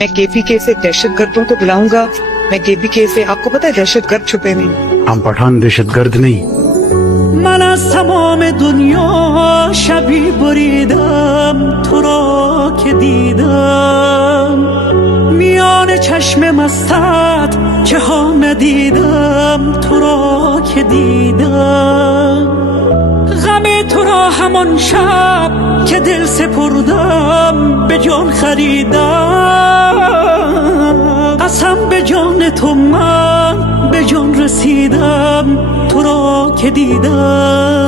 मैं केपीके से दहशतगर्दों को बुलाऊंगा। मैं केपीके से, आपको पता है दहशतगर्द छुपे नहीं। हम पठान दहशतगर्द नहीं. من از تمام دنیا شبی بریدم تو را که دیدم میان چشم مستت که ها ندیدم تو را که دیدم غم تو را همان شب که دل سپردم به جان خریدم قسم به جان تو من به جان رسیدم تو را که دیدم